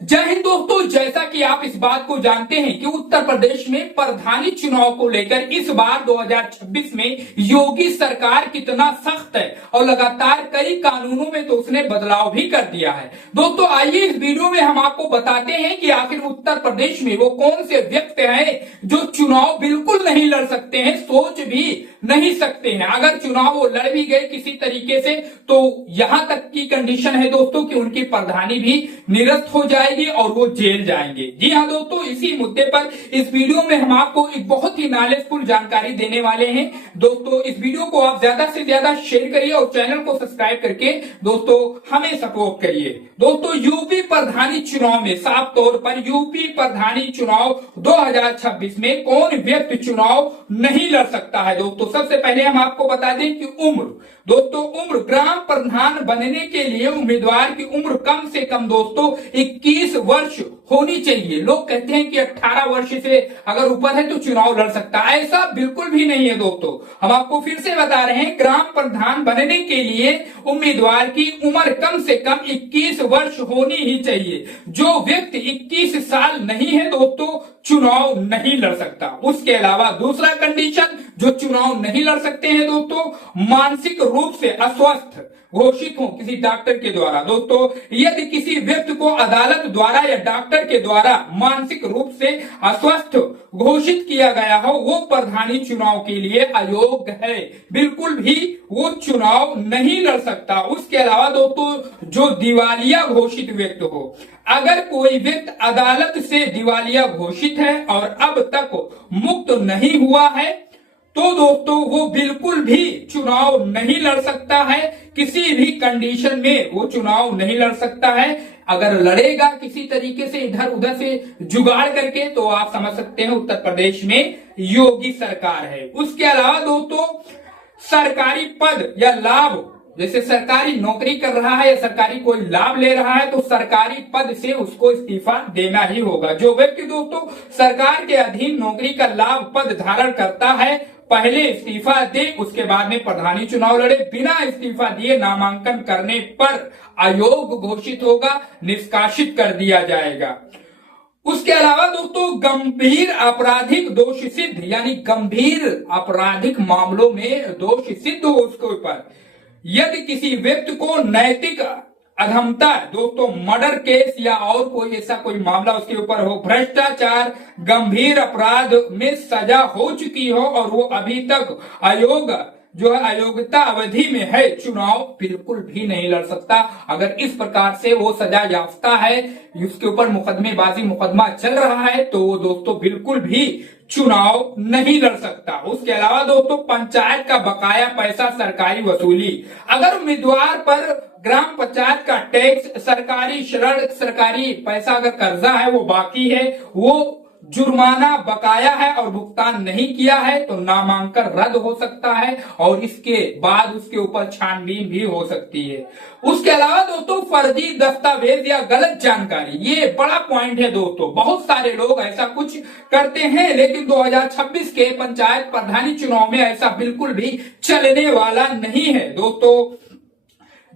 जय हिंद दोस्तों, जैसा कि आप इस बात को जानते हैं कि उत्तर प्रदेश में प्रधानी चुनाव को लेकर इस बार 2026 में योगी सरकार कितना सख्त है और लगातार कई कानूनों में तो उसने बदलाव भी कर दिया है। दोस्तों आइए इस वीडियो में हम आपको बताते हैं कि आखिर उत्तर प्रदेश में वो कौन से व्यक्ति हैं जो चुनाव बिल्कुल नहीं लड़ सकते हैं, सोच भी नहीं सकते हैं। अगर चुनाव वो लड़ भी गए किसी तरीके से तो यहां तक की कंडीशन है दोस्तों कि उनकी प्रधानी भी निरस्त हो जाएगी और वो जेल जाएंगे। जी हाँ दोस्तों, इसी मुद्दे पर इस वीडियो में हम आपको एक बहुत ही नॉलेजफुल जानकारी देने वाले हैं। दोस्तों इस वीडियो को आप ज्यादा से ज्यादा शेयर करिए और चैनल को सब्सक्राइब करके दोस्तों हमें सपोर्ट करिए। दोस्तों यूपी प्रधानी चुनाव में साफ तौर पर यूपी प्रधानी चुनाव 2026 में कौन व्यक्ति चुनाव नहीं लड़ सकता है। दोस्तों सबसे पहले हम आपको बता दें कि उम्र ग्राम प्रधान बनने के लिए उम्मीदवार की उम्र कम से कम दोस्तों 21 वर्ष होनी चाहिए। लोग कहते हैं कि 18 वर्ष से अगर ऊपर है तो चुनाव लड़ सकता है, ऐसा बिल्कुल भी नहीं है दोस्तों। हम आपको फिर से बता रहे हैं, ग्राम प्रधान बनने के लिए उम्मीदवार की उम्र कम से कम 21 वर्ष होनी ही चाहिए। जो व्यक्ति 21 साल नहीं है दोस्तों चुनाव नहीं लड़ सकता। उसके अलावा दूसरा कंडीशन जो चुनाव नहीं लड़ सकते हैं दोस्तों, मानसिक रूप से अस्वस्थ घोषित हो किसी डॉक्टर के द्वारा। दोस्तों यदि किसी व्यक्ति को अदालत द्वारा या डॉक्टर के द्वारा मानसिक रूप से अस्वस्थ घोषित किया गया हो, वो प्रधानी चुनाव के लिए अयोग्य है, बिल्कुल भी वो चुनाव नहीं लड़ सकता। उसके अलावा दोस्तों जो दिवालिया घोषित व्यक्ति हो, अगर कोई व्यक्ति अदालत से दिवालिया घोषित है और अब तक मुक्त नहीं हुआ है तो दोस्तों वो बिल्कुल भी चुनाव नहीं लड़ सकता है। किसी भी कंडीशन में वो चुनाव नहीं लड़ सकता है। अगर लड़ेगा किसी तरीके से इधर उधर से जुगाड़ करके तो आप समझ सकते हैं उत्तर प्रदेश में योगी सरकार है। उसके अलावा दोस्तों सरकारी पद या लाभ, जैसे सरकारी नौकरी कर रहा है या सरकारी कोई लाभ ले रहा है तो सरकारी पद से उसको इस्तीफा देना ही होगा। जो व्यक्ति दोस्तों सरकार के अधीन नौकरी का लाभ पद धारण करता है पहले इस्तीफा दे, उसके बाद में प्रधानी चुनाव लड़े। बिना इस्तीफा दिए नामांकन करने पर अयोग्य घोषित होगा, निष्कासित कर दिया जाएगा। उसके अलावा दोस्तों गंभीर आपराधिक दोष सिद्ध, यानी गंभीर आपराधिक मामलों में दोष सिद्ध हो उसके ऊपर, यदि किसी व्यक्ति को नैतिक अधमता दोस्तों मर्डर केस या और कोई ऐसा कोई मामला उसके ऊपर हो, भ्रष्टाचार गंभीर अपराध में सजा हो चुकी हो और वो अभी तक अयोग्यता अवधि में है, चुनाव बिल्कुल भी नहीं लड़ सकता। अगर इस प्रकार से वो सजा याफ्ता है, उसके ऊपर मुकदमा चल रहा है तो वो दोस्तों बिल्कुल भी चुनाव नहीं लड़ सकता। उसके अलावा दोस्तों पंचायत का बकाया पैसा सरकारी वसूली, अगर उम्मीदवार पर ग्राम पंचायत का टैक्स सरकारी पैसा अगर कर्जा है वो बाकी है, वो जुर्माना बकाया है और भुगतान नहीं किया है तो नामांकन रद्द हो सकता है और इसके बाद उसके ऊपर छानबीन भी हो सकती है। उसके अलावा दोस्तों फर्जी दस्तावेज या गलत जानकारी, ये बड़ा पॉइंट है दोस्तों। बहुत सारे लोग ऐसा कुछ करते हैं लेकिन 2026 के पंचायत प्रधानी चुनाव में ऐसा बिल्कुल भी चलने वाला नहीं है दोस्तों।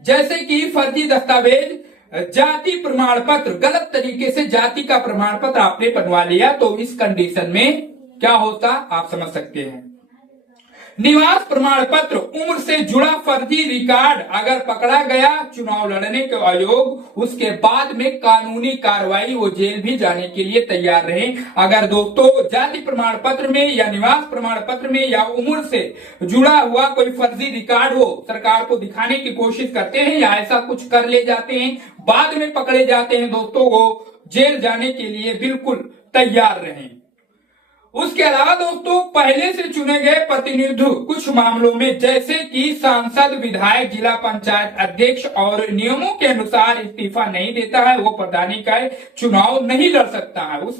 जैसे कि फर्जी दस्तावेज, जाति प्रमाण पत्र, गलत तरीके से जाति का प्रमाण पत्र आपने बनवा लिया तो इस कंडीशन में क्या होता आप समझ सकते हैं। निवास प्रमाण पत्र, उम्र से जुड़ा फर्जी रिकॉर्ड अगर पकड़ा गया चुनाव लड़ने के अयोग, उसके बाद में कानूनी कार्रवाई, वो जेल भी जाने के लिए तैयार रहे। अगर दोस्तों जाति प्रमाण पत्र में या निवास प्रमाण पत्र में या उम्र से जुड़ा हुआ कोई फर्जी रिकॉर्ड हो सरकार को दिखाने की कोशिश करते हैं या ऐसा कुछ कर ले जाते हैं, बाद में पकड़े जाते हैं दोस्तों, वो जेल जाने के लिए बिल्कुल तैयार रहें। उसके अलावा दोस्तों पहले से चुने गए प्रतिनिधि कुछ मामलों में जैसे कि सांसद, विधायक, जिला पंचायत अध्यक्ष और नियमों के अनुसार इस्तीफा नहीं देता है वो प्रधानी का चुनाव नहीं लड़ सकता है।